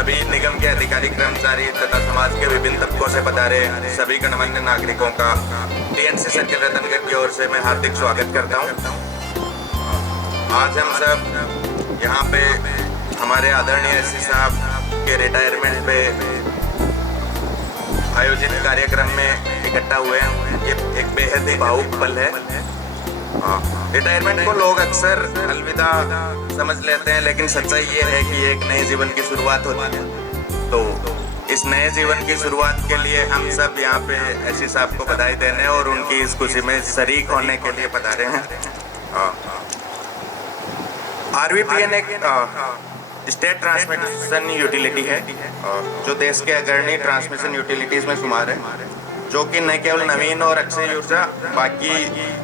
सभी निगम के अधिकारी, कर्मचारी तथा समाज के विभिन्न तबकों से पधारे सभी गणमान्य नागरिकों का टीएनसी सर्किल रतनगढ़ की ओर से मैं हार्दिक स्वागत करता हूं। आज हम सब यहाँ पे हमारे आदरणीय एससी साहब के रिटायरमेंट पे आयोजित कार्यक्रम में इकट्ठा हुए हैं। ये एक बेहद ही भावुक पल है। रिटायरमेंट को लोग अक्सर अलविदा समझ लेते हैं, लेकिन सच्चाई ये है कि एक नए जीवन की शुरुआत होती है। तो इस नए जीवन की शुरुआत के लिए हम सब यहाँ पे एससी साहब को बधाई देने और उनकी इस खुशी में शरीक होने के लिए पधारे हैं। आरवीपीएन एक स्टेट ट्रांसमिशन यूटिलिटी है जो देश के अग्रणी ट्रांसमिशन यूटिलिटीज में शुमार है, जो कि न केवल नवीन और अक्षय ऊर्जा बाकी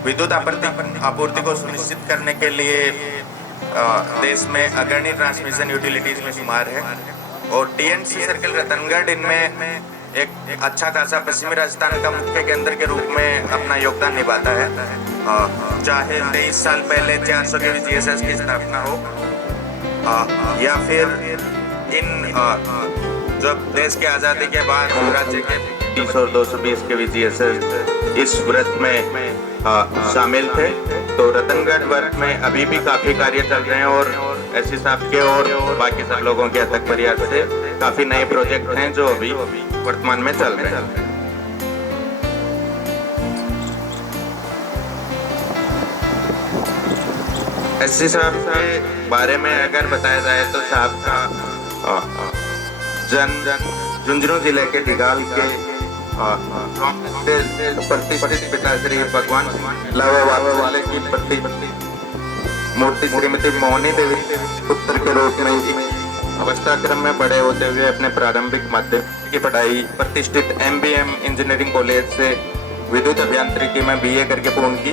विद्युत आपूर्ति को सुनिश्चित करने के लिए देश में अग्रणी ट्रांसमिशन यूटिलिटीज में शुमार है। और टीएनसी सर्किल रतनगढ़ इनमें एक अच्छा खासा पश्चिमी राजस्थान का मुख्य केंद्र के रूप में अपना योगदान निभाता है। चाहे 23 साल पहले 400 केवी जीएसएस की स्थापना हो या फिर इन जब देश की आज़ादी के बाद राज्य के 30 और 220 केवी जीएसएस इस व्रत में शामिल थे। तो रतनगढ़ वर्ग में अभी भी काफ़ी कार्य चल रहे हैं और एससी साहब के और बाकी सब लोगों के अथक प्रयास से काफ़ी नए प्रोजेक्ट हैं जो अभी वर्तमान में चल रहे हैं। एससी साहब के बारे में अगर बताया जाए तो साहब का झुंझुनू जिले के डिगाल के प्रतिष्ठित पिता श्री भगवान लावा वाले की मूर्ति श्रीमती मोहनी देवी पुत्र के रूप में अवस्था क्रम में बड़े होते हुए अपने प्रारंभिक माध्यमिक की पढ़ाई प्रतिष्ठित एमबीएम इंजीनियरिंग कॉलेज से विद्युत अभियांत्रिकी में बीए करके पूर्ण की।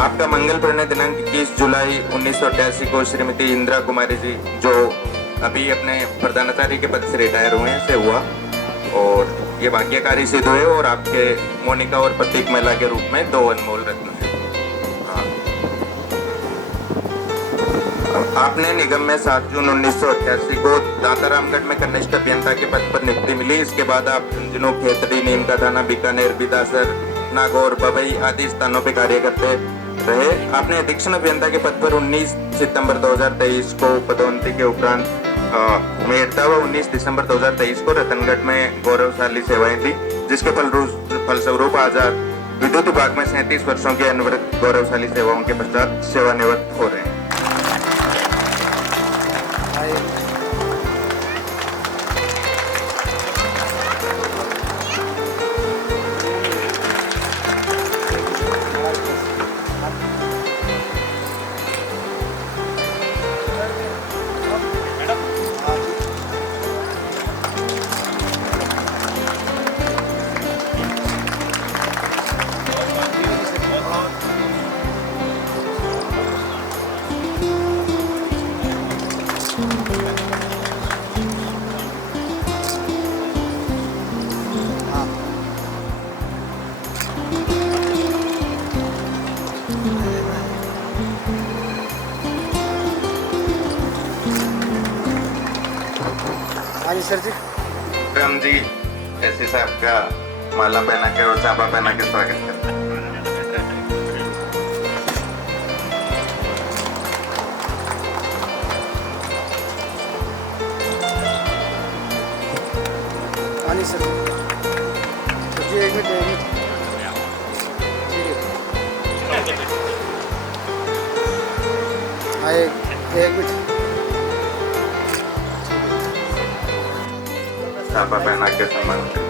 आपका मंगल परिणय दिनांक 21 जुलाई 1988 को श्रीमती इंदिरा कुमारी जी, जो अभी अपने प्रधानाचार्य के पद से रिटायर हुए हैं, से हुआ और ये भाग्यकारी सिद्ध हुए और आपके मोनिका और प्रतीक महिला के रूप में 2 अनमोल रत्न है। आपने निगम में 7 जून 1988 को दातारामगढ़ में कनिष्ठ अभियंता के पद पर नियुक्ति मिली। इसके बाद आप झुंझुनू, खेतड़ी, नीम का थाना, बीकानेर, बिदासर, नागौर, बबई आदि स्थानों पर कार्य करते रहे। आपने अधीक्षण अभियंता के पद पर 19 सितंबर 2023 को पदोन्नति के उपरांत मेड़ता व 19 दिसंबर 2023 को रतनगढ़ में गौरवशाली सेवाएं दी, जिसके फलस्वरूप आज विद्युत विभाग में 37 वर्षों के अनवरत गौरवशाली सेवाओं के पश्चात सेवानिवृत्त हो रहे हैं। सर जी राम जी एससी साहब का माला पहना के और चाबा पहना के स्वागत करते हैं। सर जी एक मिनट एक मिनट चाबा पहना के सम्मान करते हैं।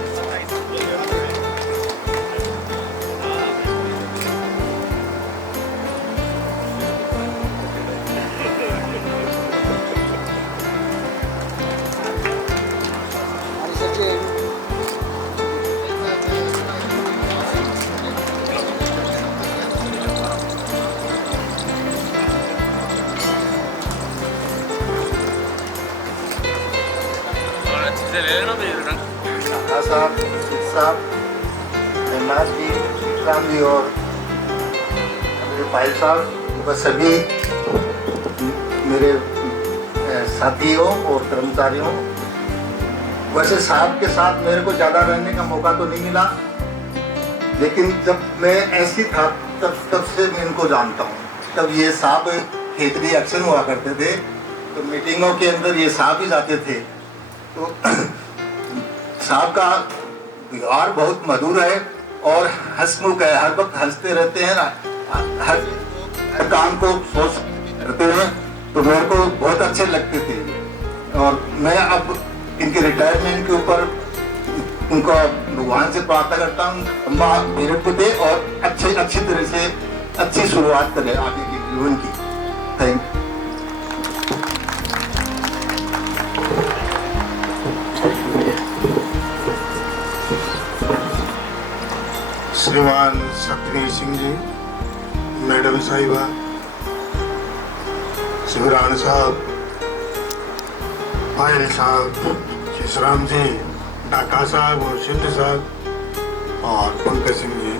साहब, साहब, जन्नाथ जी, राम जी और पायल साहब व सभी मेरे साथियों और कर्मचारियों वैसे साहब के साथ मेरे को ज़्यादा रहने का मौका तो नहीं मिला, लेकिन जब मैं ऐसी था तब से मैं इनको जानता हूँ। तब ये साहब खेतरी एक्शन हुआ करते थे, तो मीटिंगों के अंदर ये साहब ही जाते थे। तो साहब का व्यवहार बहुत मधुर है और हंसमुख है, हर वक्त हंसते रहते हैं ना, हर काम को सोच करते हैं, तो मेरे को बहुत अच्छे लगते थे। और मैं अब इनके रिटायरमेंट के ऊपर उनको भगवान से प्रार्थना करता हूँ, लंबा पीरियड को दे और अच्छी तरह से अच्छी शुरुआत करें आगे के जीवन की। Thank you. श्रीमान सतवीर सिंह जी, मैडम साहिबा, शिवरान साहब, पायल साहब, शेषराम जी, डाका साहब और सिद्ध साहब और पंकज सिंह जी।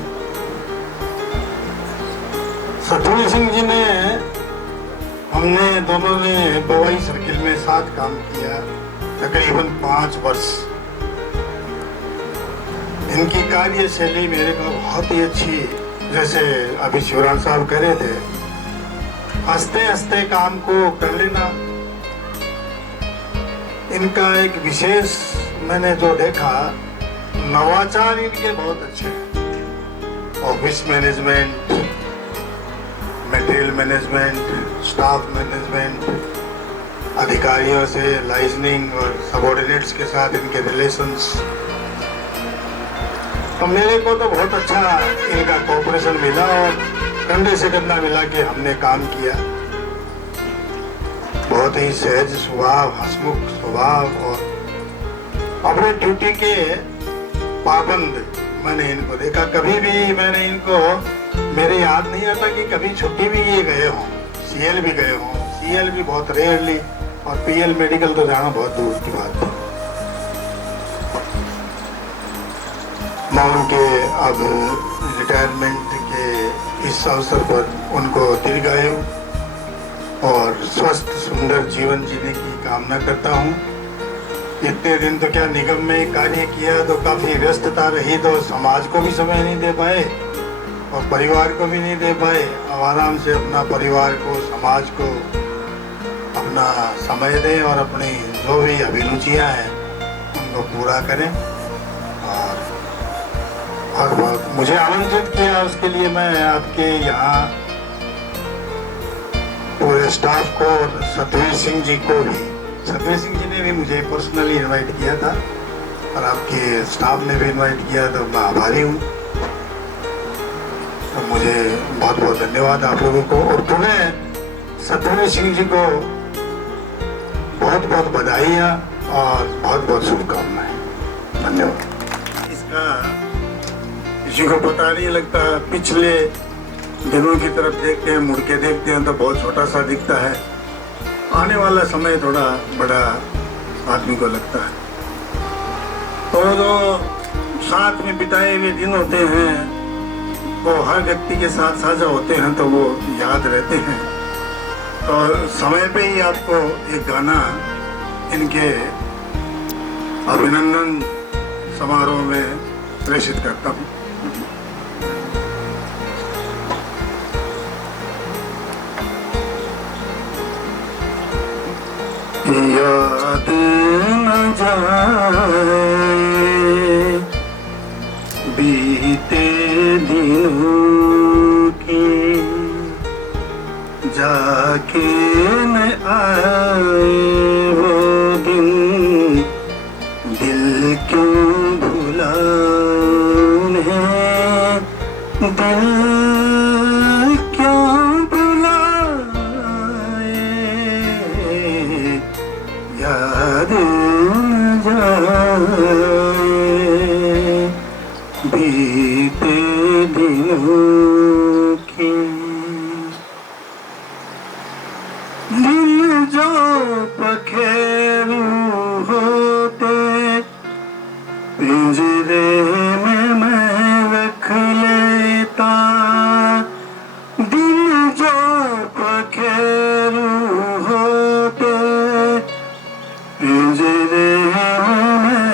सतवीर सिंह जी ने, हमने दोनों ने बवाई सर्किल में साथ काम किया तकरीबन 5 वर्ष। इनकी कार्यशैली मेरे को बहुत ही अच्छी, जैसे अभी शिवरान साहब कह रहे थे, हंसते हंसते काम को कर लेना। इनका एक विशेष मैंने जो देखा, नवाचार इनके बहुत अच्छे हैं। Office management, material management, staff management, अधिकारियों से लाइजनिंग और सबॉर्डिनेट्स के साथ इनके रिलेशंस। तो मेरे को तो बहुत अच्छा इनका कोऑपरेशन मिला और कंधे से कंधा मिला के हमने काम किया। बहुत ही सहज स्वभाव, हंसमुख स्वभाव और अपने ड्यूटी के पाबंद मैंने इनको देखा। कभी भी मैंने इनको, मेरे याद नहीं आता कि कभी छुट्टी भी ये गए हों, सीएल भी गए हों। सीएल भी बहुत रेयरली, और पीएल मेडिकल तो जाना बहुत दूर की बात है। मैं उनके अब रिटायरमेंट के इस अवसर पर उनको दीर्घायु और स्वस्थ सुंदर जीवन जीने की कामना करता हूँ। इतने दिन तो क्या निगम में कार्य किया, तो काफ़ी व्यस्तता रही, तो समाज को भी समय नहीं दे पाए और परिवार को भी नहीं दे पाए। अब आराम से अपना परिवार को, समाज को अपना समय दें और अपनी जो भी अभिरुचियाँ हैं उनको पूरा करें। और मुझे आमंत्रित किया, उसके लिए मैं आपके यहाँ पूरे स्टाफ को और सतवीर सिंह जी को भी, सतवीर सिंह जी ने भी मुझे पर्सनली इनवाइट किया था और आपके स्टाफ ने भी इनवाइट किया, तो मैं आभारी हूँ। तो मुझे बहुत बहुत धन्यवाद आप लोगों को, और पुनः सतवीर सिंह जी को बहुत बहुत बधाइयाँ और बहुत बहुत शुभकामनाएं। धन्यवाद। इसका किसी को पता नहीं लगता, पिछले दिनों की तरफ देखते हैं, मुड़ के देखते हैं तो बहुत छोटा सा दिखता है। आने वाला समय थोड़ा बड़ा आदमी को लगता है। तो जो साथ में बिताए हुए दिन होते हैं वो हर व्यक्ति के साथ साझा होते हैं, तो वो याद रहते हैं। तो समय पे ही आपको एक गाना इनके अभिनंदन समारोह में प्रेषित करता हूँ। याद न जाए बीते दिनों की, जाके न आए वो दिन, दिल क्यों भुलाए, दिल क्यों भुलाए, याद न जाए बीते दिनों की। दिल जो पखेरु होते, पिंजरे में मैं रख लेता। दिल जो पखेरु होते, पिंजरे में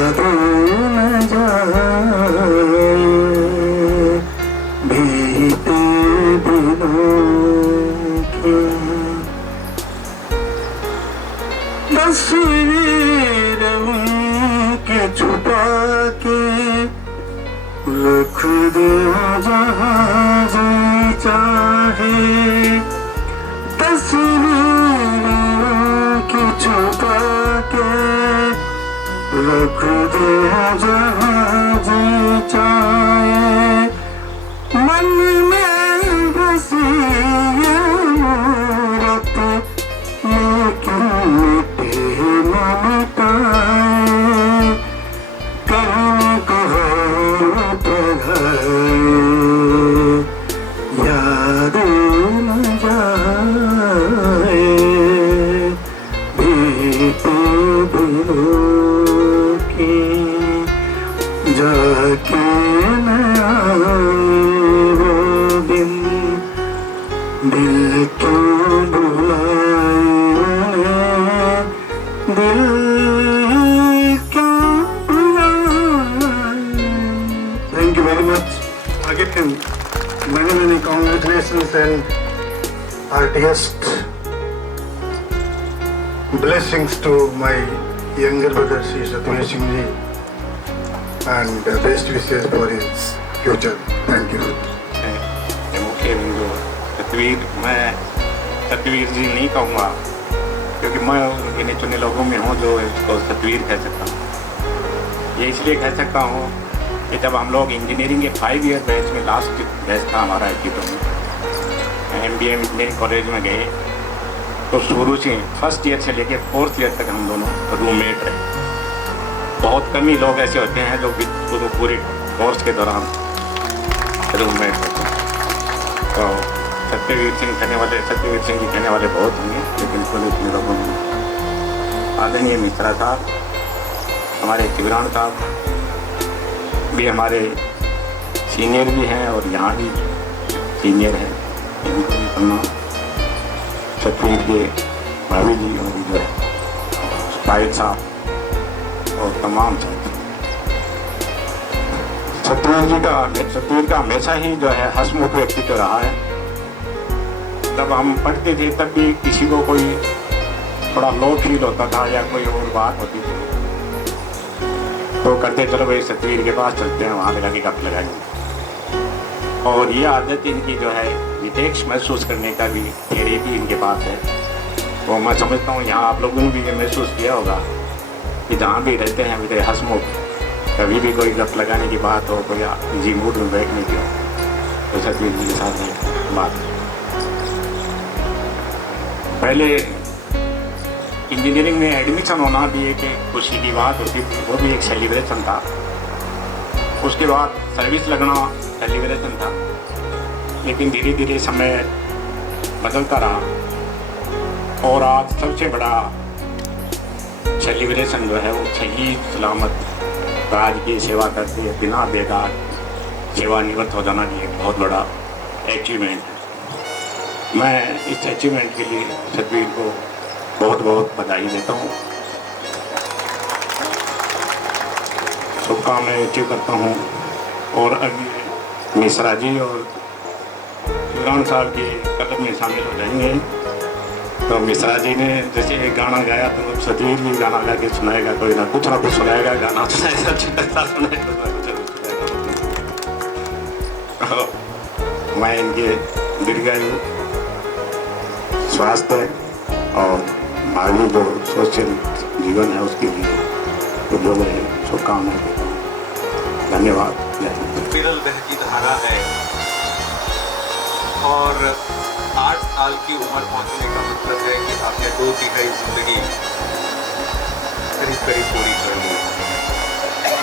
याद न जाए बीते दिनों की तस्वीर उनके छुपा के रख दो जहाँ जी चाहे तस्वीर उनके छुपा के रख दो जहाँ जी चाहे मन में बसी ये मूरत लेकिन मिटे न मिटाए कहीं कहाँ पर याद न जाए बीते दिनों की जाके न आए वो दिन दिल क्यों बुलाए दिल क्यों बुलाए। Thank you very much. Again, many congratulations and heartiest blessings to my younger brother Sri Satyavir Singh ji and best wishes for his future. Thank you. मुख्य जो सतवीर, मैं सतवीर जी नहीं कहूँगा क्योंकि मैं गिने चुने लोगों में हूँ जो इसको सतवीर कह सकता हूँ। ये इसलिए कह सकता हूँ कि जब हम लोग इंजीनियरिंग के 5 ईयर बैच में लास्ट बैच था हमारा एग्जीटो में MBA इंजीनियरिंग कॉलेज में गए तो शुरू से फर्स्ट ईयर से लेके 4th ईयर तक हम दोनों रूममेट रहे। बहुत कम ही लोग ऐसे होते हैं जो पूरे कोर्स के दौरान रूममेट होते हैं। तो सत्यवीर सिंह जी कहने वाले बहुत होंगे लेकिन कुल इतने लोगों में आदरणीय मिश्रा साहब, हमारे शिवरान साहब भी हमारे सीनियर भी हैं और यहाँ भी सीनियर हैं, इनको भी करना सतवीर के भाभी जी और जो है साहिद साहब और तमाम साथी। सतवीर का हमेशा ही जो है हंसमुख व्यक्तित्व रहा है। जब हम पढ़ते थे तब भी किसी को कोई थोड़ा लो फील होता था या कोई और बात होती थी तो करते चलो भाई सतवीर के पास चलते हैं, वहाँ लगा के गप लगाएंगे। और ये आदत इनकी जो है नितेश महसूस करने का भी थेरी भी इनके पास है। वो मैं समझता हूँ यहाँ आप लोगों ने भी ये महसूस किया होगा कि जहाँ भी रहते हैं मेरे हंसमुख, कभी भी कोई गप लगाने की बात हो, कोई जी मूड में बैठने की हो तो सतवीर जी के साथ में बात। पहले इंजीनियरिंग में एडमिशन होना भी एक खुशी की बात होती थी, वो भी एक सेलिब्रेशन था। उसके बाद सर्विस लगना सेलिब्रेशन था, लेकिन धीरे धीरे समय बदलता रहा और आज सबसे बड़ा सेलिब्रेशन जो है वो सही सलामत राज्य की सेवा करते हुए बिना बेकार सेवानिवृत्त हो जाना भी एक बहुत बड़ा अचीवमेंट है। मैं इस अचीवमेंट के लिए सतवीर को बहुत बहुत बधाई देता हूँ, शुभकामनाएं अचीव करता हूँ। और अभी मिश्रा जी और शिवराम साहब के कदम में शामिल हो जाएंगे। तो मिश्रा जी ने जैसे एक गाना गाया तो सतवीर भी गाना गा के सुनाएगा, कोई ना कुछ सुनाएगा, गाना सुनाएगा, मैं इनके दीर्घायु, स्वास्थ्य और भावी जो सोशल जीवन है उसके लिए जो मैं शुभकामनाएं देता हूँ। धन्यवाद। विरल बहती धारा है और 8 साल की उम्र पहुंचने का मतलब है कि आपने 2/3 जिंदगी करीब करीब पूरी कर ली।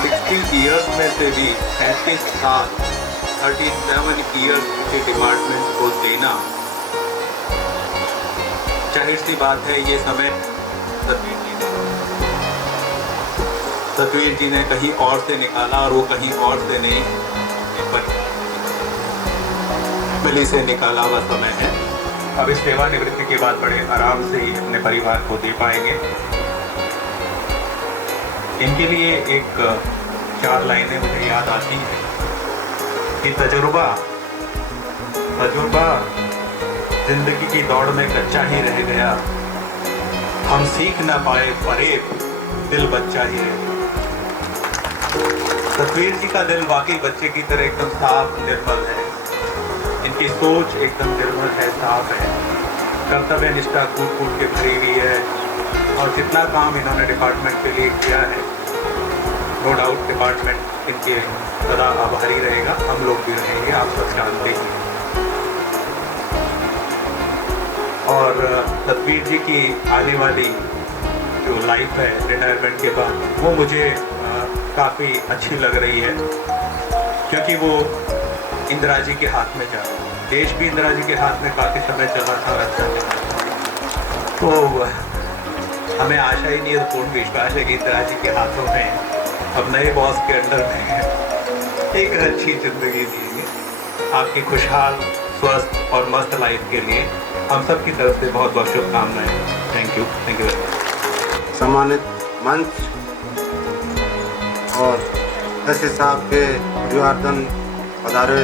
60 इयर्स में से भी 35 साल 37 ईयर्स के डिपार्टमेंट को देना, जाहिर सी बात है ये समय सतवीर जी ने कहीं और से निकाला और वो कहीं और से नहीं, दिल्ली से निकाला हुआ समय है। अब इस सेवानिवृत्ति के बाद बड़े आराम से ही अपने परिवार को दे पाएंगे। इनके लिए एक 4 लाइनें मुझे याद आती हैं कि तजुर्बा जिंदगी की दौड़ में कच्चा ही रह गया, हम सीख ना पाए फरेब, दिल बच्चा ही रह गया। सतवीर जी का दिल वाकई बच्चे की तरह एकदम साफ निर्मल है, इनकी सोच एकदम निर्मल है, साफ है, कर्तव्य निष्ठा कूट कूट के भरी हुई है, और जितना काम इन्होंने डिपार्टमेंट के लिए किया है, नो डाउट डिपार्टमेंट इनके सदा आभारी रहेगा, हम लोग भी रहेंगे, आप सब जानते ही। और सतवीर जी की आने वाली जो लाइफ है रिटायरमेंट के बाद, वो मुझे काफ़ी अच्छी लग रही है, क्योंकि वो इंदिरा जी के हाथ में जा रहा है। देश भी इंदिरा जी के हाथ में काफ़ी समय चला था, अच्छा चला, तो हमें आशा ही नहीं है, पूर्ण विश्वास है कि इंदिरा जी के हाथों में अब नए बॉस के अंडर में एक अच्छी ज़िंदगी जिएंगे। आपकी खुशहाल, स्वस्थ और मस्त लाइफ के लिए हम सब की तरफ से बहुत बहुत शुभकामनाएं। Thank you very much. सम्मानित मंच और एसए साहब के परिवारजन पधारे,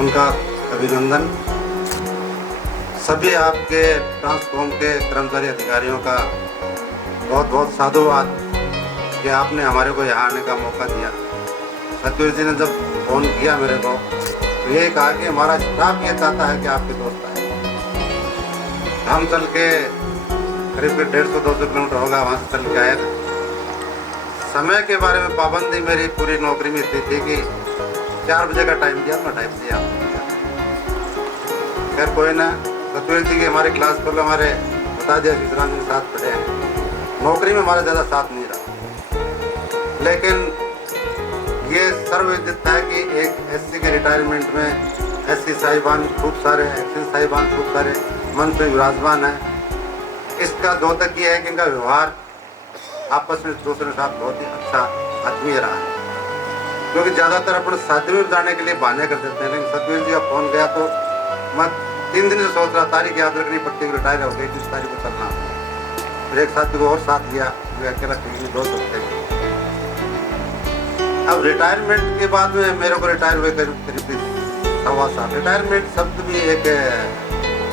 उनका अभिनंदन। सभी आपके ट्रांसफॉर्म के कर्मचारी अधिकारियों का बहुत बहुत साधुवाद कि आपने हमारे को यहाँ आने का मौका दिया। सतवीर जी ने जब फ़ोन किया मेरे को, तो यही कहा कि हमारा स्टाफ ये चाहता है कि आपके दोस्त आए। हम चल के करीब 150-200 किलोमीटर होगा, वहाँ से चल के आए। समय के बारे में पाबंदी मेरी पूरी नौकरी में इतनी थी कि 4 बजे का टाइम दिया, मैं टाइम दिया। खैर कोई ना, सतवीर जी की हमारी क्लास पर हमारे बता दिया कि विश्राम के साथ पढ़े हैं, नौकरी में हमारा ज़्यादा साथ नहीं रहा। लेकिन ये सर्वविदित है कि एक एससी के रिटायरमेंट में एससी साहिबान खूब सारे, एक्सी साहिबान खूब सारे मन पे विराजमान है। इसका द्योतक ये है कि इनका व्यवहार आपस में दूसरे के साथ बहुत ही अच्छा आत्मीय रहा है, क्योंकि ज़्यादातर अपन शादी में जाने के लिए बहाने कर देते हैं। लेकिन सतवीर जी का फ़ोन गया तो मैं 3 दिन से सोच रहा, तारीख याद रखनी पड़ती, रिटायर हो गई, जिस तारीख को चलना। फिर एक साथी को और साथ लिया, जो अकेला कहीं 2 सकते हैं। अब रिटायरमेंट के बाद में मेरे को रिटायर हुए करीब 1.25 साल। रिटायरमेंट शब्द भी एक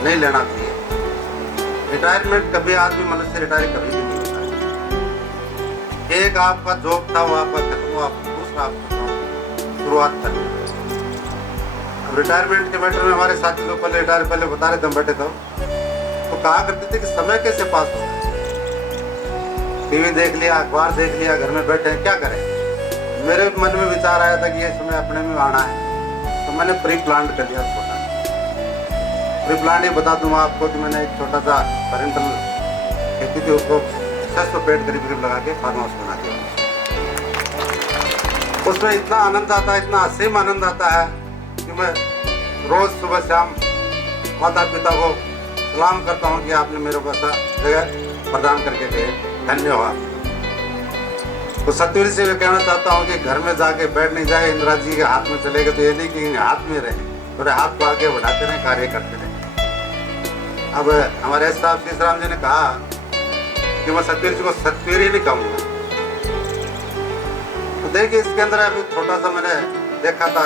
नहीं लेना चाहिए। रिटायरमेंट कभी आदमी मनुष्य रिटायर कभी भी नहीं होता है। एक आपका जॉब था, वो आपका खत्म हुआ, दूसरा आपका शुरुआत करनी। अब रिटायरमेंट के मैटर में हमारे साथी लोग पहले बता रहे थे, हम बैठे थे तो कहा करते थे कि समय कैसे पास होता है। टीवी देख लिया, अखबार देख लिया, घर में बैठे हैं, क्या करें। मेरे मन में विचार आया था कि ये समय अपने में आना है, तो मैंने प्री प्लान कर लिया। छोटा प्री प्लान ही बता दूँ आपको कि मैंने एक छोटा सा पेरेंटल खेती थी, उसको 600 पेड़ करीब लगा के फार्म हाउस बना दिया। उसमें इतना आनंद आता है, इतना असीम आनंद आता है कि मैं रोज सुबह शाम माता पिता को सलाम करता हूँ कि आपने मेरे को ऐसा जगह प्रदान करके गए, धन्यवाद। तो सतवीर से मैं कहना चाहता हूँ कि घर में जाके बैठ नहीं जाए, इंदिरा जी के हाथ में चलेगा तो ये नहीं कि हाथ में रहे, थोड़े हाथ को आगे बढ़ाते रहे, कार्य करते रहे। अब हमारे साहब सीसराम जी ने कहा कि मैं सतवीर जी को सतवीर ही नहीं कहूँगा। तो देखिए इसके अंदर अभी छोटा सा मैंने देखा था,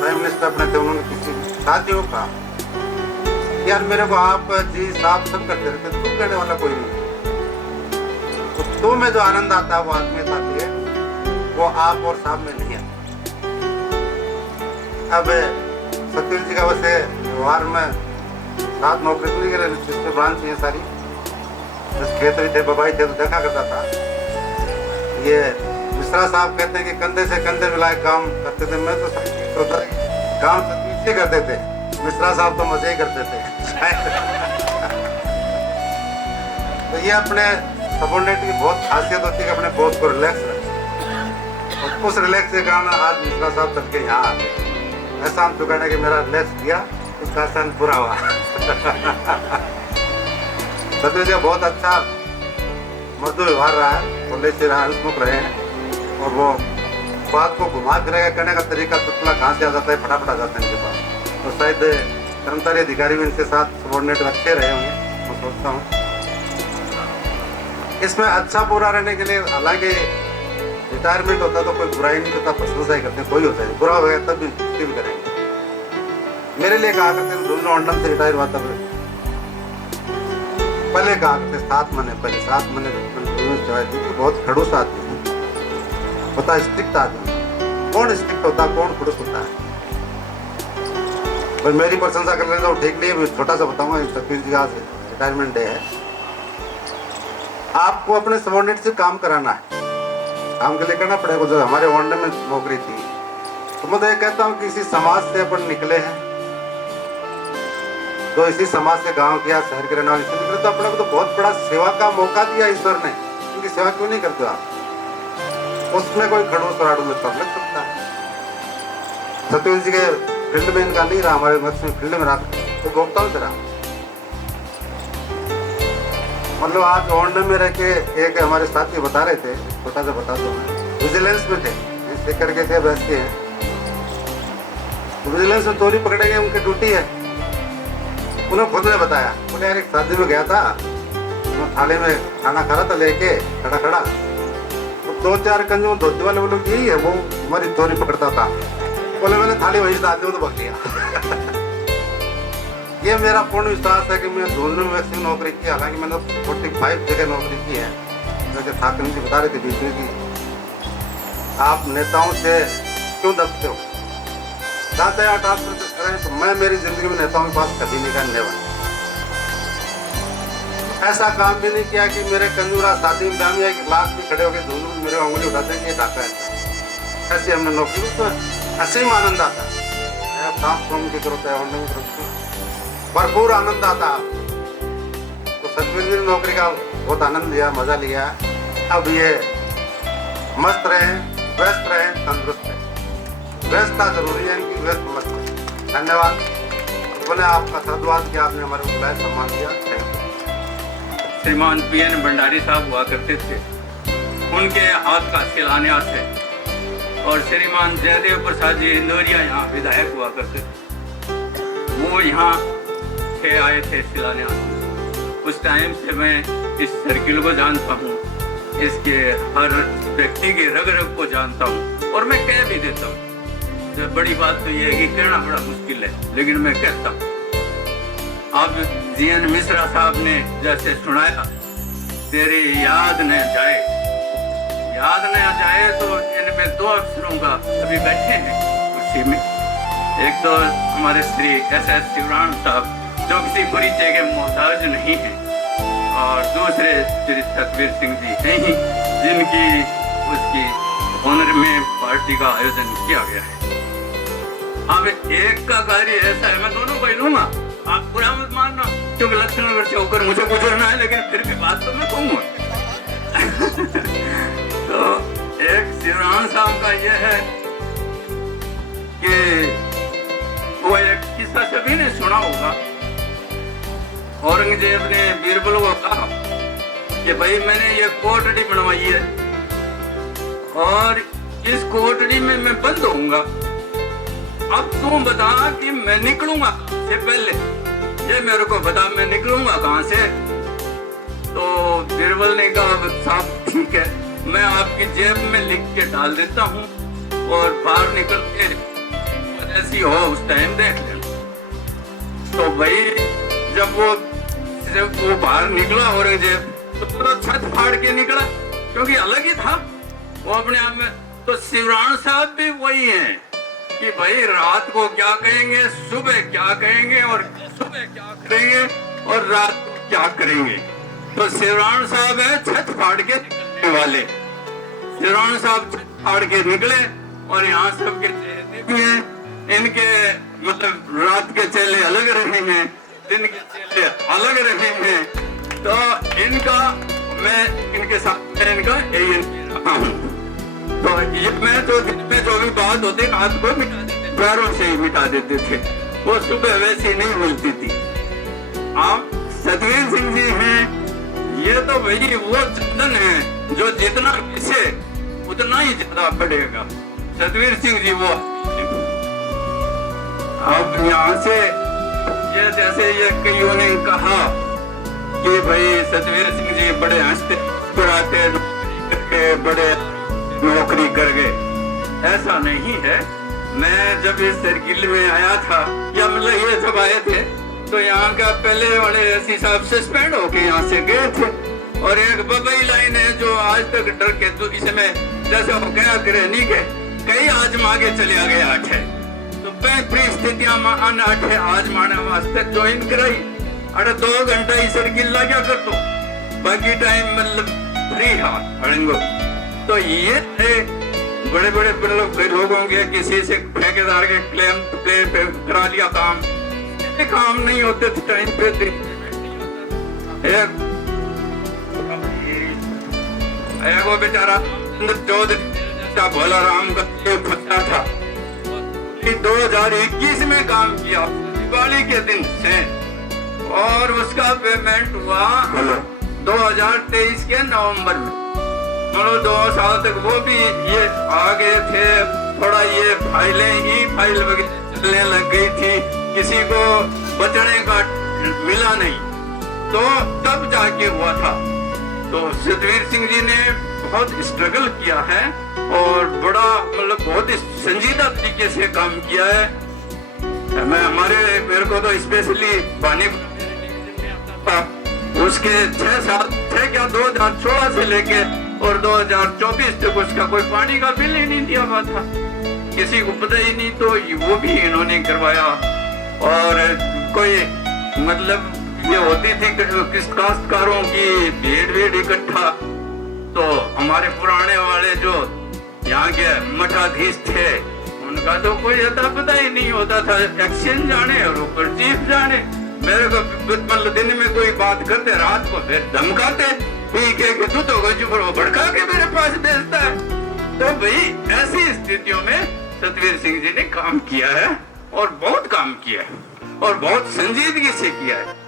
प्राइम मिनिस्टर अपने थे, उन्होंने किसी साथियों का यार मेरे को आप जी साहब सब करते रहते, तू कहने वाला कोई नहीं। तो तू में जो आनंद आता है वो आत्मीयत आती है, वो आप और साहब में नहीं आता। अब सतवीर जी का वैसे व्यवहार में साथ नौकरी नहीं करे, सिस्टर ब्रांच है सारी, खेत भी थे, बबाई थे, तो देखा करता था। ये मिश्रा साहब कहते हैं कि कंधे से कंधे मिलाए काम करते थे। मैं तो काम सतवीर से करते थे, मिश्रा साहब तो मजे ही करते थे। तो ये अपने सबॉर्डिनेट की बहुत खासियत होती है कि अपने बॉस को रिलैक्स रखें, और उस रिलैक्स के कारण आज मिश्रा साहब चल के यहाँ आ गए। ऐसा हम चुका कि मेरा रिलैक्स दिया, उसका आसान पूरा हुआ। सतवीर जी बहुत अच्छा मजदूर व्यवहार रहा है, बोले से रहा, हंसमुख रहे हैं, और वो बात को घुमा फिरा करने का तरीका टुकड़ा कहाँ से आ जाता है, फटाफट आ जाता है इनके पास। तो शायद कर्मचारी अधिकारी भी इनके साथ सबॉर्डिनेट अच्छे रहे होंगे, मैं सोचता हूँ। इसमें अच्छा पूरा रहने के लिए हालांकि रिटायरमेंट होता तो कोई बुराई नहीं करता, प्रशंसा ही करते, कोई होता है बुरा हो गया तब भी स्टिल करेंगे। मेरे लिए कहा करते दोनों अंडम से रिटायर हुआ तब पहले कहा करते 7 महीने पहले 7 महीने क्योंकि बहुत खड़ूस आदमी है, होता स्ट्रिक्ट आदमी। कौन स्ट्रिक्ट होता कौन खड़ूस होता है? पर मेरी प्रशंसा कर लेना तो ठीक नहीं है। छोटा सा बताऊंगा, सतवीर जी का रिटायरमेंट डे है। आपको अपने सबॉर्डिनेट से काम कराना है, काम के लिए करना पड़ेगा। जो हमारे वार्ड में नौकरी थी तो मैं तो ये कहता हूँ कि इसी समाज से अपन निकले हैं, तो इसी समाज से गांव के या शहर के रहने वाले से निकले, तो अपने को तो बहुत बड़ा सेवा का मौका दिया ईश्वर ने। उनकी सेवा क्यों नहीं करते आप? उसमें कोई खड़ूस राड़ू में तब लग सकता है। सतवीर जी के फील्ड में इनका नहीं रहा, हमारे मत में फील्ड में रहा तो भोगता हूँ जरा। मतलब आज वार्ड में रह के एक हमारे साथी बता रहे थे, छोटा सा बता दो, विजिलेंस में थे, ऐसे करके थे वैसे हैं, विजिलेंस में चोरी पकड़े गए, उनकी ड्यूटी है। उन्होंने खुद ने बताया, बोले यार एक शादी में गया था, मैं थाले में खाना खा रहा था लेके खड़ा खड़ा, तो 2-4 कंजू धोती वाले बोले यही है वो हमारी चोरी पकड़ता था। बोले मैंने थाली वहीं से आदमी तो भग लिया। ये मेरा पूर्ण विश्वास है कि मैं दोनों में नौकरी की, हालांकि मैंने 45 जगह नौकरी की है। जैसे ठाकुर जी बता रहे थे बीच में कि आप नेताओं से क्यों दबते हो, चाहते हैं ट्रांसफर करें, तो मैं मेरी जिंदगी में नेताओं के पास कभी नहीं करने वाला। ऐसा काम भी नहीं किया कि मेरे कंजूरा शादी में जामी है कि लास्ट में खड़े होकर दोनों मेरे उंगली उठाते हैं कि ढाका है। ऐसे हमने नौकरी तो ऐसे ही आनंद आता है, ट्रांसफॉर्म की जरूरत है, की जरूरत है, भरपूर आनंद आता। तो सतवीर जी ने नौकरी का बहुत आनंद लिया, मजा लिया। अब ये मस्त रहे, व्यस्त रहे, तंदुरुस्त रहे। व्यस्तता जरूरी है इनकी, व्यस्त मस्त रहे। धन्यवाद। बोले आपका धन्यवाद कि आपने हमारे बुलाया, सम्मान दिया। श्रीमान PN भंडारी साहब हुआ करते थे, उनके हाथ का शिलान्यास है। और श्रीमान जयदेव प्रसाद जी इंदौरिया यहाँ विधायक हुआ करते थे, वो यहाँ आए थे शिलान्यास। उस टाइम से मैं इस सर्किल को जानता हूँ, इसके हर व्यक्ति के रग रग को जानता हूँ, और मैं कह भी देता हूँ। तो बड़ी बात तो ये है कि कहना बड़ा मुश्किल है, लेकिन मैं कहता हूँ। अब GN मिश्रा साहब ने जैसे सुनाया, तेरी याद न जाए, याद न जाए, तो इनमें 2 अफसरों का अभी बैठे हैं कुर्सी में। एक तो हमारे श्री SS शिवराम साहब जो किसी परिचय के मोहताज नहीं है, और दूसरे श्री सतवीर सिंह जी हैं ही, जिनकी उसकी ऑनर में पार्टी का आयोजन किया गया है। अब एक का कार्य ऐसा है, मैं दोनों को लूंगा, आप बुरा मत मानना, क्योंकि लक्ष्मणगढ़ से होकर मुझे गुजरना है, लेकिन फिर भी बात तो मैं कहूँगा। तो एक शिवराम साहब का यह है कि वो एक किस्सा सभी ने सुना होगा। औरंगजेब ने बीरबल को कहा कि भाई मैंने ये कोठड़ी बनवाई है, और इस कोठड़ी में मैं बंद होऊंगा, अब तू बता कि मैं निकलूंगा से पहले, ये मेरे को बता मैं निकलूंगा कहाँ से। तो बीरबल ने कहा साहब ठीक है, मैं आपकी जेब में लिख के डाल देता हूँ, और बाहर निकल के ऐसी हो उस टाइम देख लेना। तो भाई जब वो बाहर निकला औरंगजेब, तो छत फाड़ के निकला, क्योंकि अलग ही था वो अपने आप में। तो शिवराम साहब भी वही हैं कि भाई रात को क्या कहेंगे, सुबह क्या कहेंगे, और सुबह क्या करेंगे, और रात को क्या करेंगे। तो शिवराम साहब है छत फाड़ के निकलने वाले। शिवराम साहब छत फाड़ के निकले, और यहाँ सबके चेहरे भी हैं, इनके मतलब रात के चेले अलग रहे हैं, दिन के चेले अलग रहे हैं। तो इनका मैं इनके साथ में इनका रहा हूँ। तो ये मैं तो दिन में जो भी बात होती रात को मिटा देते, पैरों से ही मिटा देते थे, वो सुबह वैसी नहीं मिलती थी। आप सतवीर सिंह जी हैं, ये तो भाई वो चंदन है जो जितना पीछे उतना ही ज्यादा बढ़ेगा। सतवीर सिंह जी वो अब यहाँ से ये जैसे ये कईयों ने कहा कि भाई सतवीर सिंह जी बड़े हंसते मुस्कुराते बड़े नौकरी कर गए, ऐसा नहीं है। मैं जब इस सर्किल में आया था, या मतलब ये जब आए थे, तो यहाँ का पहले वाले एससी साहब सस्पेंड होके यहाँ से गए थे। और एक बबई लाइन है जो आज तक डर के तो इसमें जैसे वो क्या करे नहीं के कई आजमा के चलिया गया है। तो परिस्थितियां अनाठे आजमाने वास्ते ज्वाइन कराई। अरे 2 घंटा ही सर्किल लगा कर तो बाकी टाइम मतलब फ्री हाथ। तो ये बड़े बड़े लोगों के किसी से ठेकेदार के क्लेम पे करा लिया काम नहीं होते थे टाइम पे। वो बेचारा भोला राम का फंसा था, 2021 में काम किया दिवाली के दिन से, और उसका पेमेंट हुआ 2023 के नवंबर में। मतलब 2 साल तक वो भी ये आ गए थे। थोड़ा ये फाइल वगैरह चलने लग गई थी, किसी को बचने का मिला नहीं, तो तब जाके हुआ था। तो सतवीर सिंह जी ने बहुत स्ट्रगल किया है और बड़ा मतलब बहुत ही संजीदा तरीके से काम किया है। मेरे को तो स्पेशली पानी उसके 6 साल 2016 से लेके और 2024 तक उसका कोई पानी का बिल ही नहीं दिया हुआ था, किसी को पता ही नहीं। तो वो भी इन्होंने करवाया। और कोई मतलब ये होती थी किस काश्तकारों की भीड़ इकट्ठा, तो हमारे पुराने वाले जो यहाँ के मठाधीश थे उनका तो कोई अता पता ही नहीं होता था। एक्सचेंज जाने और ऊपर चीफ जाने। मेरे को मतलब दिन में कोई बात करते, रात को फिर धमकाते, तू तो भड़का के मेरे पास भेजता है। तो भाई ऐसी स्थितियों में सतवीर सिंह जी ने काम किया है और बहुत काम किया है और बहुत संजीदगी से किया है।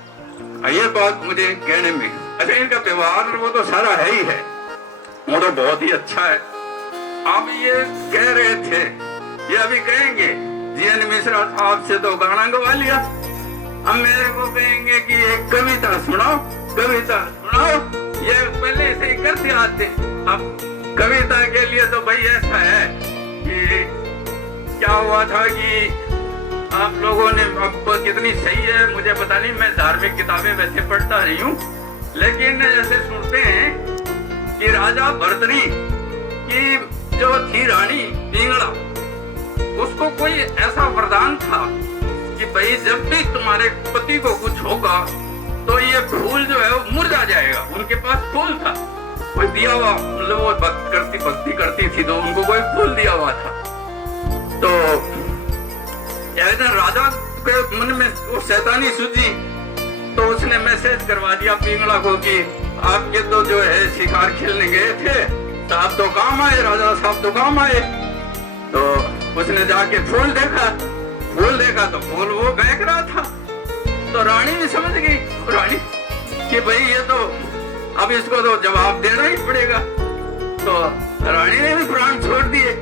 ये बात मुझे कहने में अच्छा, इनका व्यवहार वो तो सारा है ही है, वो तो बहुत ही अच्छा है। आप ये कह रहे थे, ये अभी कहेंगे जीएन मिश्रा साहब से तो गाना गवा लिया, अब मेरे को कहेंगे कि एक कविता सुनाओ। ये पहले से ही करते आते। अब कविता के लिए तो भाई ऐसा है कि क्या हुआ था कि आप लोगों ने, अब कितनी सही है मुझे पता नहीं, मैं धार्मिक किताबें वैसे पढ़ता नहीं हूँ, लेकिन ऐसे सुनते हैं कि राजा भरतरी की जो थी रानी पिंगला, उसको कोई ऐसा वरदान था कि भाई जब भी तुम्हारे पति को कुछ होगा तो ये फूल जो है वो मुरझा जाएगा। उनके पास फूल था, कोई दिया हुआ, मतलब वो भक्ति करती थी तो उनको कोई फूल दिया हुआ था। तो राजा के मन में वो शैतानी सूझी, तो उसने मैसेज करवा दिया पिंगला को कि आपके तो जो है शिकार खेलने गए थे, साहब तो काम आए, राजा साहब तो काम आए। तो उसने जाके फूल देखा तो फूल वो महक रहा था। तो रानी भी समझ गई, रानी कि भाई ये तो अब इसको तो जवाब देना ही पड़ेगा। तो रानी ने भी प्राण छोड़ दिए।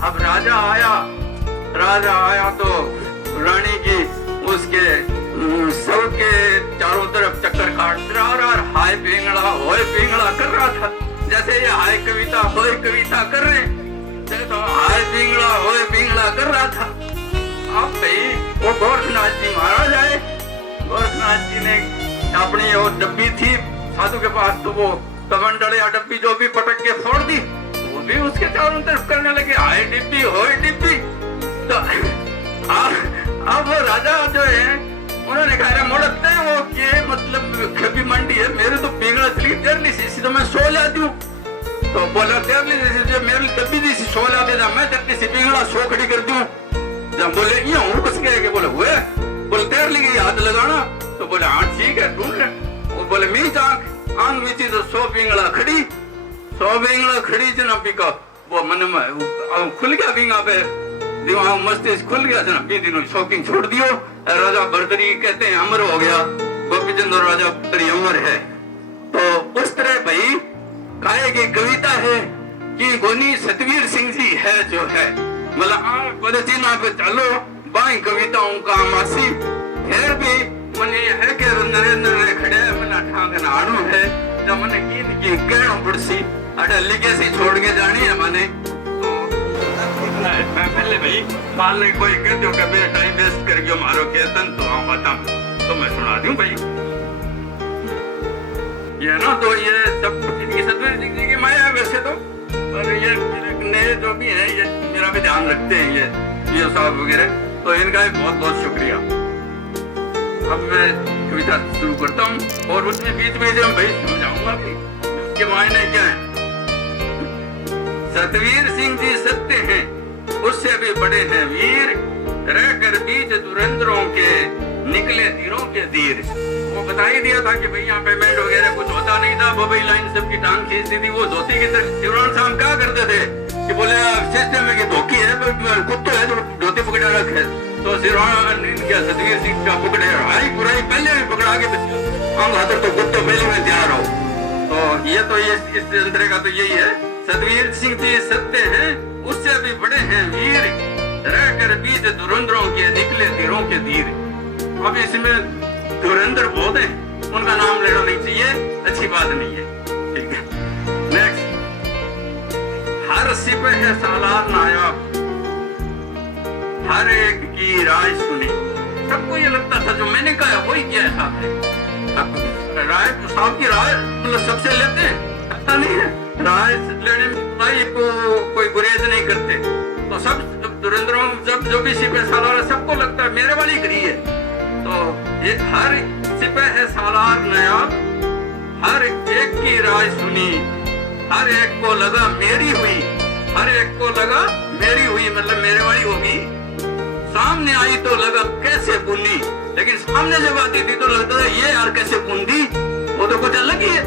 अब राजा आया तो रानी की उसके सब के चारों तरफ चक्कर काट रहा और हाय पिंगला होए पिंगला कर रहा था। जैसे ये हाय कविता होए कविता कर रहे, तो हाय पिंगला होए पिंगला कर रहा था। अब भाई वो गोरखनाथ जी महाराज आए। गोरखनाथ जी ने अपनी वो डब्बी थी साधु के पास, तो वो कमंडल या डब्बी जो भी पटक के फोड़ दी, वो भी उसके चारों तरफ करने लगे हाय डिब्बी होए डिब्बी। तो अब वो राजा जो है उन्होंने कहा मोड़ते हैं वो ये मतलब खबी मंडी है, मेरे तो पिंगला चली तेरली सी तो मैं सो जाती हूँ। तो बोला तेरली से मेरी डब्बी दी सी सो जाते था, मैं तेरली सी पिंगला सो खड़ी कर दूं। जब बोले ये हूँ कुछ कह बोले हुए, बोले तेरली की हाथ लगाना, तो बोले हाँ ठीक है ढूंढ ले। वो बोले मीच आंख मीची तो 100 पिंगला खड़ी जना पीका वो मन में खुल गया पिंगा पे दिमाग मस्तिष्क खुल गया जना पी दिनों शौकीन छोड़ दियो। राजा भरतरी कहते हैं अमर हो गया, गोपी चंद राजा भरतरी अमर है। तो उस तरह भाई काहे की कविता है कि गोनी सतवीर सिंह जी है जो है, मतलब पदचिन्ह पे चलो बाई कविताओं का मासी। फिर भी मने है के नरेंद्र खड़े मना ठाक नाणु है, जब मने की कहना पड़सी अडली कैसी छोड़ के जानी है मैंने तो मैं पहले भाई मान नहीं कोई कर जो कभी टाइम वेस्ट कर गयो मारो केतन तो हम बता तो मैं सुना दूं भाई ये ना तो ये सब इनकी सतवीर सिंह जी की माया है वैसे तो और ये नए जो भी है ये मेरा भी ध्यान रखते हैं ये साहब वगैरह तो इनका भी बहुत बहुत शुक्रिया। अब मैं कविता शुरू करता हूँ और उसमें बीच में जो भाई समझाऊंगा कि उसके मायने क्या है। सतवीर सिंह जी सत्य हैं उससे भी बड़े हैं वीर रहकर बीच धुरंधरों के निकले तीरों के तीर। वो बता ही दिया था कि भाई यहाँ पेमेंट वगैरह कुछ होता नहीं था बबई लाइन सबकी टांग खींचती थी वो धोती की तरह शिवराम साहब क्या करते थे कि बोले सिस्टम में कि धोखी है कुत्तो है जो धोती पकड़ा रखे तो शिवराम क्या सतवीर सिंह का पकड़े हरी बुराई पहले भी पकड़ा के हम हाथों तो कुत्तो पहले में तैयार हो तो ये तो ये इस अंतरे का तो यही है। सतवीर सिंह जी सत्य हैं उससे भी बड़े हैं वीर रहकर बीच धुरंधरों के निकले तीरों के तीर। अब इसमें धुरंधर बहुत हैं उनका नाम लेना नहीं चाहिए अच्छी बात नहीं है ठीक है। नेक्स्ट हर सिपह सालार नायक हर एक की राय सुनी। सबको ये लगता था जो मैंने कहा वही क्या साहब है राय साहब की राय मतलब सबसे लेते हैं पता नहीं है राय लेने में राय को कोई गुरेज नहीं करते तो सब धुरंधरों जब जो भी सिपह सालार सबको लगता है मेरे वाली करी है तो ये हर सिपह सालार नायक हर एक की राय सुनी हर एक को लगा मेरी हुई हर एक को लगा मेरी हुई मतलब मेरे वाली होगी। सामने आई तो लगा कैसे बुनी लेकिन सामने जब आती थी तो लगता था ये यार कैसे बुंदी वो तो कुछ अलग ही है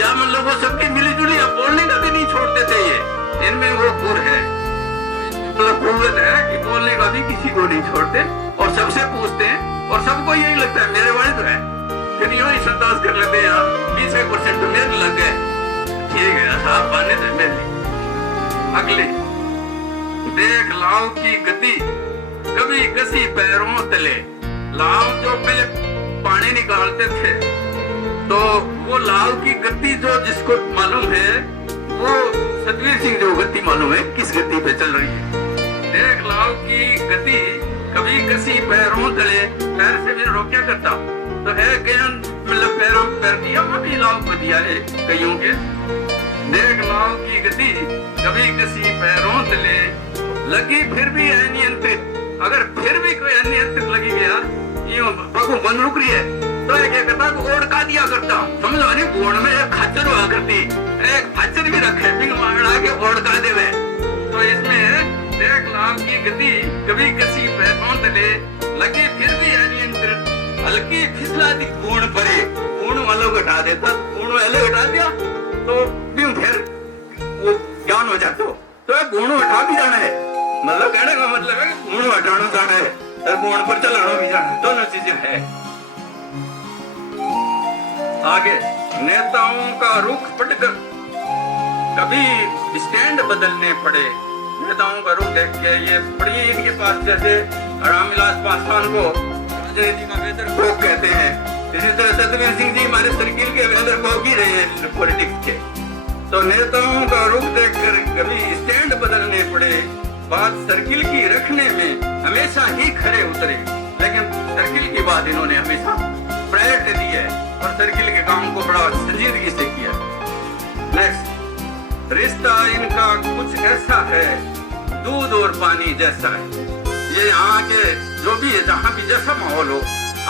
या मतलब वो सबकी मिली जुली अब बोलने का भी नहीं छोड़ते थे ये इनमें वो गुर है मतलब कुव्वत है कि बोलने का भी किसी को नहीं छोड़ते और सबसे पूछते हैं और सबको यही लगता है मेरे वाले तो है फिर यूं ही संतास कर लेते हैं यार 20% तो मेरे लग गए ठीक है साहब पाने थे मेरे अगले देख लाव की गति कभी कसी पैरों तले लाव जो पहले पानी निकालते थे तो वो लाव की गति जो जिसको मालूम है वो सतवीर सिंह जो गति मालूम है किस गति पे चल रही है। देख लाव की गति कभी कसी पैरों तले पैर से भी रोक्या करता तो है मतलब पैरों पैर दिया अभी लाव को दिया है कईयों के। देख लाव की गति कभी कसी पैरों तले लगी फिर भी अनियंत्रित अगर फिर भी कोई अनियंत्रित लगी गया यूं पगू बंद रुक रही है तो क्या करता ओढ़ का दिया करता समझो नहीं बोर्ड में एक खच्चर हुआ करती एक खच्चर भी रखे बिंग मांगड़ा के ओढ़ का देवे तो इसमें देख लाव की गति कभी कसी पैरों तले लगी फिर भी अनियंत्रित हल्की फिसला दी कूड़ परे कूड़ वालों को हटा देता कूड़ वाले हटा दिया तो फिर वो ज्ञान हो जाता तो गुण हटा भी जाना है मतलब कहने का मतलब है गुण हटाना जाना है और गुण पर चलाना भी जाना है दोनों चीजें है। आगे नेताओं का रुख पटकर कभी स्टैंड बदलने पड़े नेताओं का रुख देख के ये बड़ी इनके पास जैसे रामविलास पासवान को राजनीति का वेदर कोक कहते हैं इसी तरह सतवीर सिंह जी हमारे सर्किल के वेदर कोक ही रहे हैं पॉलिटिक्स के तो नेताओं का रुख देखकर कभी स्टैंड बदलने पड़े बात सर्किल की रखने में हमेशा ही खड़े उतरे लेकिन सर्किल की बात इन्होंने हमेशा प्रायोरिटी दी है और सर्किल के काम को बड़ा संजीदगी से किया। नेक्स्ट रिश्ता इनका कुछ ऐसा है दूध और पानी जैसा है ये यहाँ के जो भी है जहाँ भी जैसा माहौल हो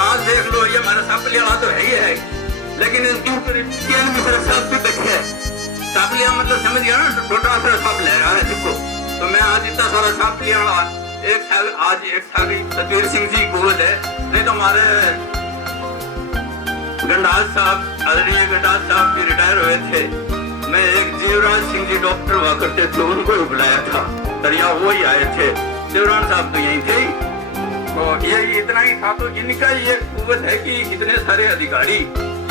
आज देख लो ये हमारा सापलिया तो है ही है लेकिन इसके ऊपर साफ भी देखे सापलिया मतलब समझ गया ना छोटा सा साप ले रहा है सबको तो मैं आज इतना सारा साप लिया एक साल आज एक साल सतवीर सिंह जी गोद है नहीं तो हमारे गंडाल साहब आदरणीय गंडाल साहब भी रिटायर हुए थे मैं एक जीवराज सिंह जी डॉक्टर हुआ करते थे उनको भी बुलाया था दरिया वो ही आए थे शिवराम साहब तो यही थे तो ये इतना ही था तो इनका ये कुव्वत है कि इतने सारे अधिकारी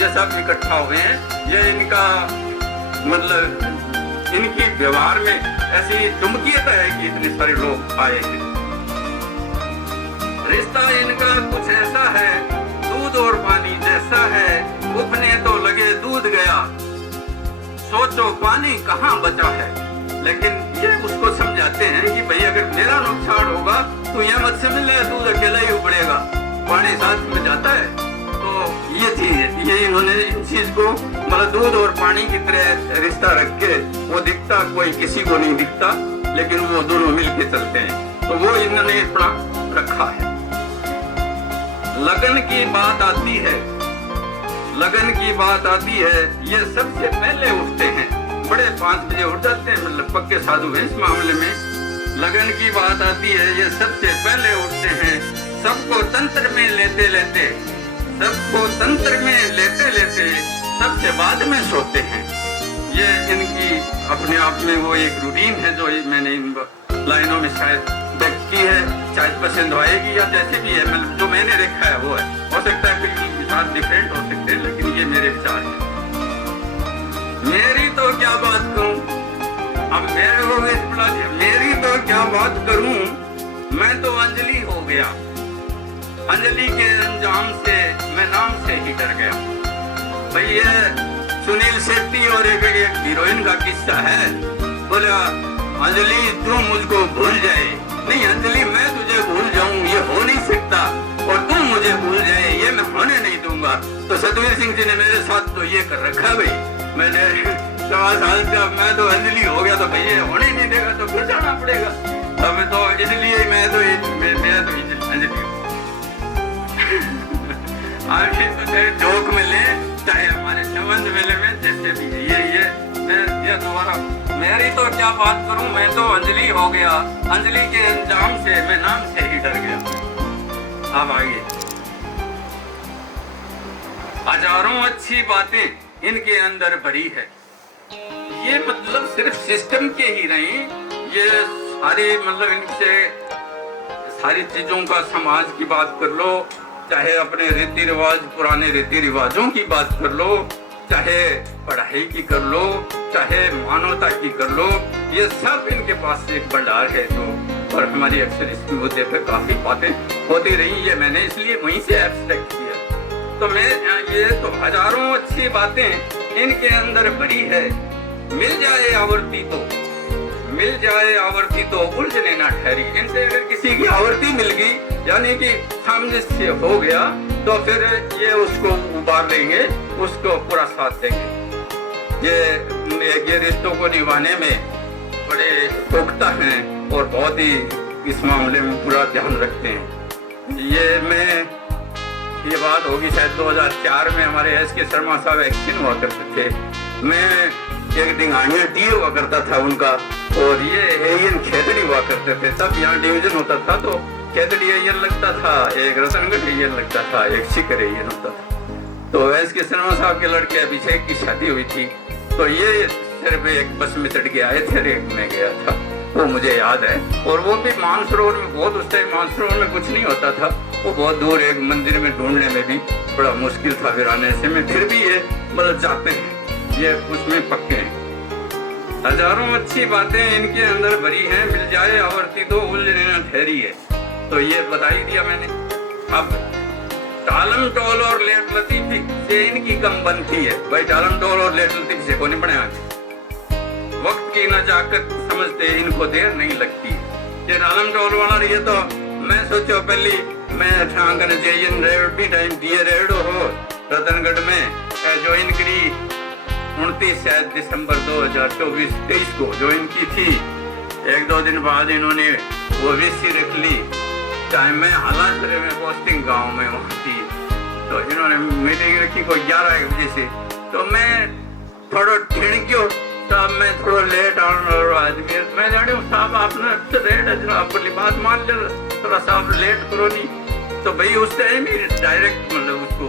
ये सब इकट्ठा हुए हैं ये इनका मतलब इनकी व्यवहार में ऐसी चुमकीयता है कि इतने सारे लोग आए हैं। रिश्ता इनका कुछ ऐसा है दूध और पानी जैसा है उफने तो लगे दूध गया सोचो पानी कहाँ बचा है। लेकिन ये उसको समझाते हैं कि भाई अगर मेरा नुकसान होगा तो ये मत समझ ले, तू अकेला ही उबड़ेगा, पानी साथ में जाता है। तो ये चीज है, ये इन्होंने इस चीज को मतलब दूध और पानी की तरह रिश्ता रख के, वो दिखता कोई किसी को नहीं दिखता, लेकिन वो दोनों मिलके चलते हैं। तो वो इन्होंने अपना रखा है। लगन की बात आती है, लगन की बात आती है, ये सबसे पहले उठते हैं, बड़े 5 बजे उठ जाते हैं, मतलब पक्के साधु हैं इस मामले में। लगन की बात आती है, ये सबसे पहले उठते हैं, सबको तंत्र में लेते लेते, सबको तंत्र में लेते लेते सबसे बाद में सोते हैं। ये इनकी अपने आप में वो एक रूटीन है जो मैंने इन लाइनों में शायद व्यक्त की है, शायद पसंद आएगी या जैसे भी है, मतलब जो मैंने देखा है वो है। हो सकता है बिल्कुल विचार डिफरेंट हो सकते हैं, लेकिन ये मेरे विचार हैं। मेरी तो क्या बात करूं, अब मेरे को बुला दिया, मेरी तो क्या बात करूं, मैं तो अंजलि हो गया। अंजलि के अंजाम से मैं नाम से ही डर गया। भाई ये सुनील शेट्टी और एक हीरोइन का किस्सा है। बोला अंजलि तू मुझको भूल जाए, नहीं अंजलि मैं तुझे भूल जाऊं ये हो नहीं सकता, और तू मुझे भूल जाए ये मैं होने नहीं दूंगा। तो सतवीर सिंह जी ने मेरे साथ तो ये कर रखा भाई, मैंने 4 साल का मैं तो अंजलि हो गया, तो भाई ये होने नहीं देगा तो फिर जाना पड़ेगा। अब तो इसलिए मैं तो अंजलि हूँ। आगे तो चाहे जोक में ले, चाहे हमारे संबंध मेले में, जैसे भी ये दोबारा मेरी तो क्या बात करूं, मैं तो अंजलि हो गया। अंजलि के अंजाम से मैं नाम से ही डर गया। अब आइए, हजारों अच्छी बातें इनके अंदर भरी है। ये मतलब सिर्फ सिस्टम के ही नहीं, ये सारी मतलब इनसे सारी चीजों का, समाज की बात कर लो, चाहे अपने रीति रिवाज, पुराने रीति रिवाजों की बात कर लो, चाहे पढ़ाई की कर लो, चाहे मानवता की कर लो, ये सब इनके पास एक भंडार है जो, और हमारी अक्सर इस मुद्दे पे काफी बातें होती रही है, मैंने इसलिए वहीं से एब्स्ट्रैक्ट किया। तो मैं ये तो हजारों अच्छी बातें इनके अंदर भरी है। मिल जाए आवर्ती तो, मिल जाए आवर्ती तो उलझने ना ठहरी। इनसे अगर किसी की आवर्ती मिल गई, यानी कि सामंजस्य हो गया, तो फिर ये उसको उबार लेंगे, उसको पूरा साथ देंगे। ये रिश्तों को निभाने में बड़े पुख्ता हैं और बहुत ही इस मामले में पूरा ध्यान रखते हैं। ये बात होगी शायद 2004 में हमारे एस.के. शर्मा साहब एक्शन हुआ करते थे। मैं एक दिंगानिया टी हुआ करता था उनका, और ये एयन खेतड़ी हुआ करते थे। तब यहाँ डिवीजन होता था, तो खेतड़ी एयन लगता था, एक रतनगढ़ एयन लगता था, एक शिकर एयन होता था। तो एस.के. शर्मा साहब के लड़के अभिषेक की शादी हुई थी, तो ये सिर्फ एक बस में चढ़ के आए थे, रेक में गया था, वो मुझे याद है। और वो भी मानसरोवर में, बहुत उस टाइम मानसरोवर में कुछ नहीं होता था, वो बहुत दूर एक मंदिर में ढूंढने में भी बड़ा मुश्किल था फिर आने से में, फिर भी ये मतलब जाते हैं, ये उसमें पक्के हैं। हजारों अच्छी बातें इनके अंदर भरी हैं, मिल जाए आवर्ती तो उलझने न ठहरी है। तो ये बता ही दिया मैंने। अब टालम टोल और लेट लतीफी से इनकी कम बनती है। भाई टालम टोल और लेट लतीफी से कौन बने आगे, वक्त की नजाकत समझते इनको देर नहीं लगती। ये टालम टोल वाला रही है, तो मैं सोचो पहली मैं ठाकर जेयन रेड भी टाइम दिए रेड हो रतनगढ़ में ज्वाइन करी 29 दिसंबर 2024-23 को ज्वाइन की थी। 1-2 दिन बाद इन्होंने वो वीसी रख ली, चाहे मैं हालांकि में पोस्टिंग गांव में वहाँ थी, तो इन्होंने मीटिंग रखी कोई 11 बजे से। तो मैं थोड़ा ठिणक्यो साहब, मैं थोड़ा लेट आदमी, मैं जाने साहब आपने लेट है जनाब, बोली बात मान ले, थोड़ा साहब लेट करो नहीं। तो भाई उस टाइम ही डायरेक्ट मतलब उसको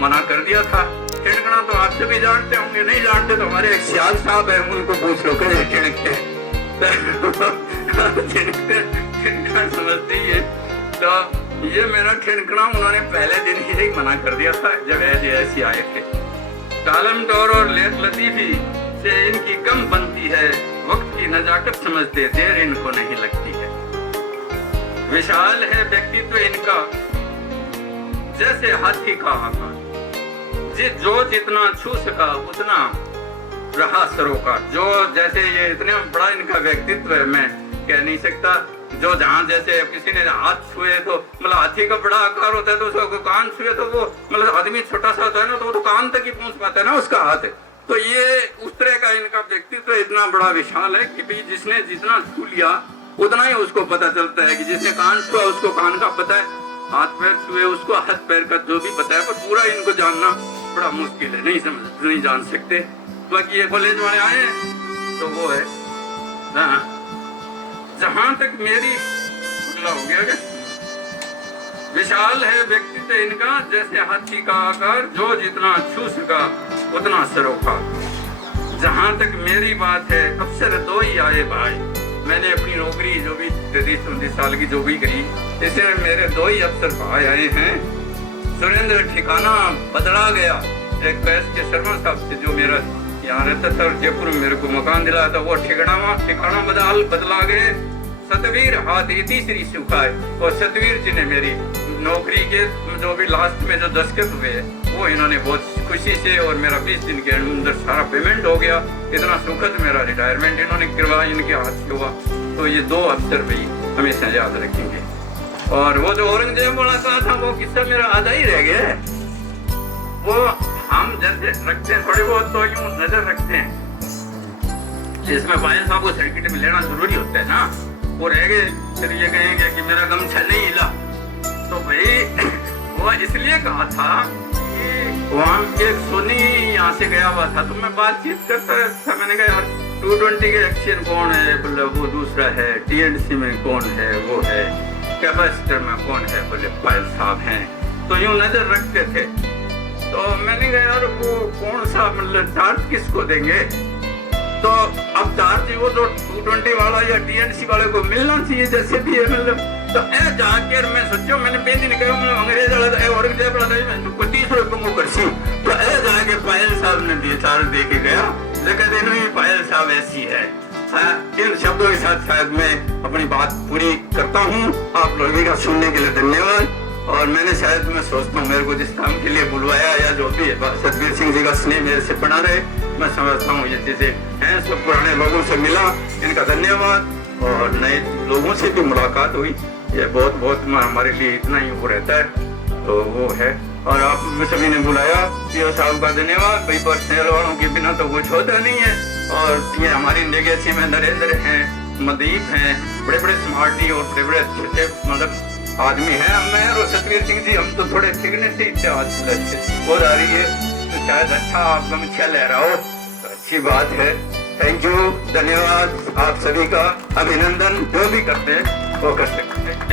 मना कर दिया था। ठिणकना तो आपसे भी जानते होंगे, नहीं जानते तो हमारे एक सियाल साहब है, उनको पूछ लो कैसे ठिणकते ठिणकना समझते ही है। तो ये मेरा ठिणकना उन्होंने पहले दिन ही मना कर दिया था जब ऐसे आए थे। टालम टोर और लेट लतीफी से इनकी कम बनती है, वक्त की नजाकत समझते देर इनको नहीं लगती है। विशाल है व्यक्तित्व इनका जैसे हाथी का आकार, जो जितना छू सका उतना रहा सरोकार। जो जैसे ये इतना बड़ा इनका व्यक्तित्व है, मैं कह नहीं सकता। जो जहाँ जैसे किसी ने हाथ छुए तो मतलब हाथी का बड़ा आकार होता है, तो उसको कान छुए तो वो मतलब आदमी छोटा सा होता है ना, तो वो तो कान तक ही पहुंच पाता है ना उसका हाथ। तो ये उस तरह का इनका व्यक्तित्व इतना बड़ा विशाल है कि भाई जिसने जितना छू लिया उतना ही उसको पता चलता है। कि जिसने कान छुआ उसको कान का पता है, हाथ पैर छुए उसको हाथ पैर का जो भी पता है, पर पूरा इनको जानना बड़ा मुश्किल है, नहीं जान सकते। बाकी ये कॉलेज वाले आए हैं तो वो है जहां तक मेरी हो गया क्या विशाल है व्यक्तित्व इनका, जैसे हाथी का आकार, जो जितना छू सका उतना सरोकार। जहां तक मेरी बात है, अफसर दो ही आए भाई। मैंने अपनी नौकरी जो भी 33-34 साल की जो भी करी, इसमें मेरे दो ही अफसर भाई आए हैं। सुरेंद्र ठिकाना बदला गया, एक पैस के शर्मा साहब से जो मेरा यहाँ रहता था और जयपुर में मेरे को मकान दिलाया था, वो ठिकाना बदला गए। सतवीर हाथ ये तीसरी सुखाए, और सतवीर जी ने मेरी नौकरी के जो भी लास्ट में जो दस्तखत हुए वो इन्होंने बहुत खुशी से, और मेरा 20 दिन के अंदर सारा पेमेंट हो गया। इतना सुखद मेरा रिटायरमेंट इन्होंने करवाया, इनके हाथ से हुआ। तो ये दो अफसर भी हमेशा याद रखेंगे। और वो जो औरंगजेब वाला कहा था वो किस्सा मेरा आधा ही रह गया है। वो हम जैसे रखते हैं थोड़ी बहुत तो यूं नजर रखते हैं, जिसमें पायल साहब को सर्किट में लेना जरूरी होता है ना, वो रह गए। फिर ये कहेंगे कि मेरा गमछा नहीं हिला, तो भाई वो इसलिए कहा था कि वहाँ एक सोनी यहाँ से गया हुआ था, तो मैं बातचीत करता था। मैंने कहा यार 220 के एक्शन कौन है, बोले वो दूसरा है। TNC में कौन है, वो है। कैपेसिटर में कौन है, बोले पायल साहब हैं। तो यूं नजर रखते थे। तो मैंने कहा यार वो कौन सा मतलब चार्ज किसको देंगे, तो अब चार्ज वो जो 220 वाला या TNC वाले को मिलना चाहिए जैसे भी है मतलब। तो ए जाकर मैं सोचो, मैंने पेन नहीं कहा, मतलब अंग्रेज वाला ए औरंगजेब वाला मैं को 30 रुपए को करसी। तो ए जाके पायल साहब ने दिए, चार्ज दे के गया। लेकिन इन्होंने पायल साहब ऐसी है। इन शब्दों के साथ शायद मैं अपनी बात पूरी करता हूँ। आप लोगों का सुनने के लिए धन्यवाद। और मैंने शायद मैं सोचता हूँ मेरे को जिस काम के लिए बुलवाया या जो भी है, सतवीर सिंह जी का स्नेह मेरे से बना रहे। मैं समझता हूँ ये चीजें हैं, सब पुराने लोगों से मिला, इनका धन्यवाद। और नए लोगों से भी मुलाकात हुई, ये बहुत बहुत हमारे लिए इतना ही वो रहता है। तो वो है। और आप सभी ने बुलाया, पीओ साहब का धन्यवाद। भाई पर्सनल वालों के बिना तो कुछ होता नहीं है। और ये हमारी लेगेसी में नरेंद्र हैं, मदीप हैं, बड़े बड़े स्मार्टी और बड़े बड़े अच्छे मतलब आदमी हैं। मैं और सतवीर सिंह जी हम तो थोड़े फिरने से हो जा रही है, तो शायद अच्छा आप गमछा ले रहा हो तो अच्छी बात है। थैंक यू, धन्यवाद। आप सभी का अभिनंदन। जो भी करते हैं वो कर सकते हैं।